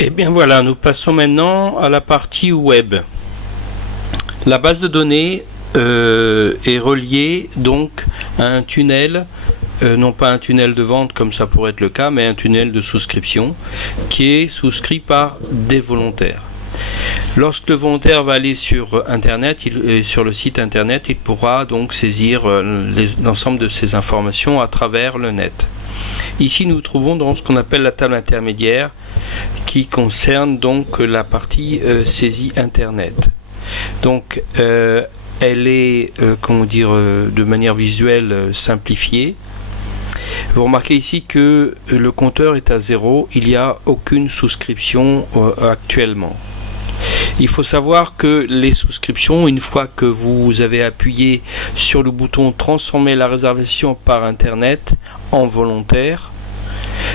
Et bien voilà, nous passons maintenant à la partie web. La base de données est reliée donc à un tunnel, non pas un tunnel de vente comme ça pourrait être le cas, mais un tunnel de souscription qui est souscrit par des volontaires. Lorsque le volontaire va aller sur Internet, sur le site Internet, il pourra donc saisir l'ensemble de ces informations à travers le net. Ici, nous nous trouvons dans ce qu'on appelle la table intermédiaire, qui concerne donc la partie saisie Internet. Donc, elle est, de manière visuelle simplifiée. Vous remarquez ici que le compteur est à 0, il n'y a aucune souscription actuellement. Il faut savoir que les souscriptions, une fois que vous avez appuyé sur le bouton transformer la réservation par Internet en volontaire,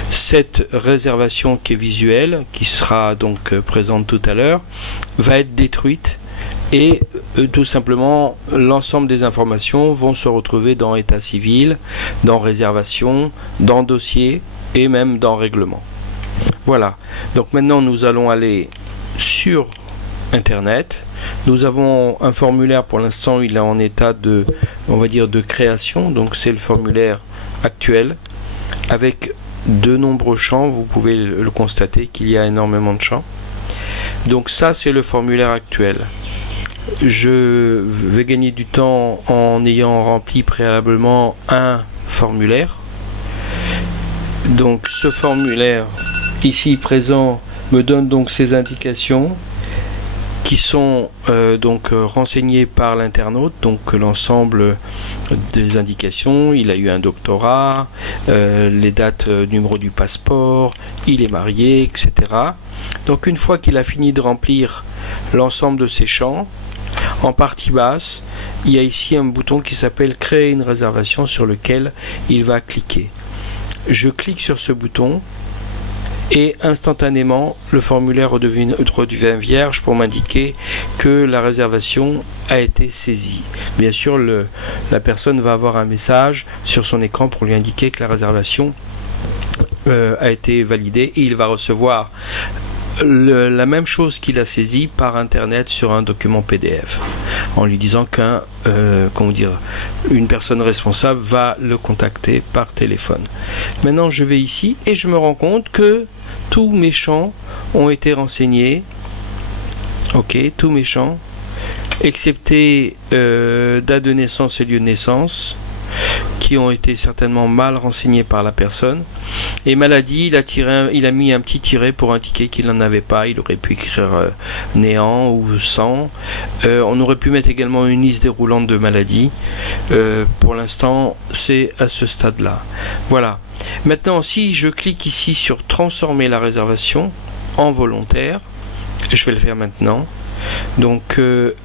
cette réservation qui est visuelle, qui sera donc présente tout à l'heure, va être détruite et tout simplement l'ensemble des informations vont se retrouver dans état civil, dans réservation, dans dossier et même dans règlement. Voilà, donc maintenant nous allons aller sur Internet. Nous avons un formulaire, pour l'instant il est en état de, de création, donc c'est le formulaire actuel avec de nombreux champs. Vous pouvez le constater qu'il y a énormément de champs. Donc ça c'est le formulaire actuel. Je vais gagner du temps en ayant rempli préalablement un formulaire. Donc ce formulaire ici présent me donne donc ces indications qui sont renseignées par l'internaute, donc l'ensemble des indications. Il a eu un doctorat, les dates, numéro du passeport, il est marié, etc. Donc une fois qu'il a fini de remplir l'ensemble de ces champs, en partie basse, il y a ici un bouton qui s'appelle créer une réservation sur lequel il va cliquer. Je clique sur ce bouton et instantanément le formulaire redevient vierge pour m'indiquer que la réservation a été saisie. Bien sûr, la personne va avoir un message sur son écran pour lui indiquer que la réservation a été validée et il va recevoir la même chose qu'il a saisie par internet sur un document PDF en lui disant une personne responsable va le contacter par téléphone. Maintenant je vais ici et je me rends compte que tous mes champs ont été renseignés. Ok, tous mes champs excepté date de naissance et lieu de naissance, qui ont été certainement mal renseignés par la personne. Et maladie, il a mis un petit tiret pour indiquer qu'il n'en avait pas. Il aurait pu écrire néant ou sans. On aurait pu mettre également une liste déroulante de maladies. Pour l'instant, c'est à ce stade-là. Voilà. Maintenant, si je clique ici sur transformer la réservation en volontaire, je vais le faire maintenant. Donc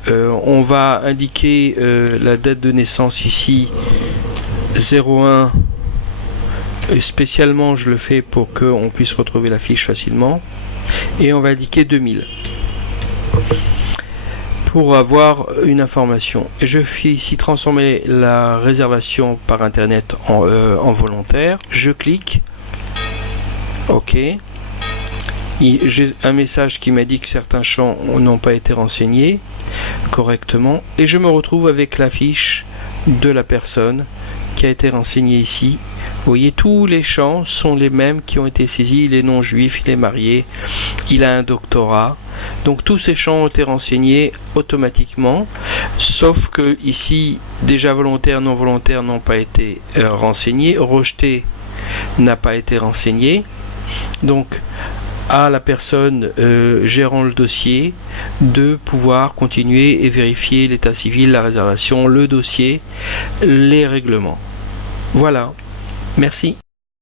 on va indiquer la date de naissance ici 01, spécialement je le fais pour qu'on puisse retrouver la fiche facilement, et on va indiquer 2000 pour avoir une information. Je fais ici transformer la réservation par internet en volontaire, je clique OK. J'ai un message qui m'a dit que certains champs n'ont pas été renseignés correctement et je me retrouve avec la fiche de la personne qui a été renseignée ici. Vous voyez, tous les champs sont les mêmes qui ont été saisis. Il est non juif, il est marié, il a un doctorat. Donc tous ces champs ont été renseignés automatiquement, sauf que ici déjà volontaire, non volontaire n'ont pas été renseignés. Rejeté n'a pas été renseigné. Donc à la personne gérant le dossier de pouvoir continuer et vérifier l'état civil, la réservation, le dossier, les règlements. Voilà, merci.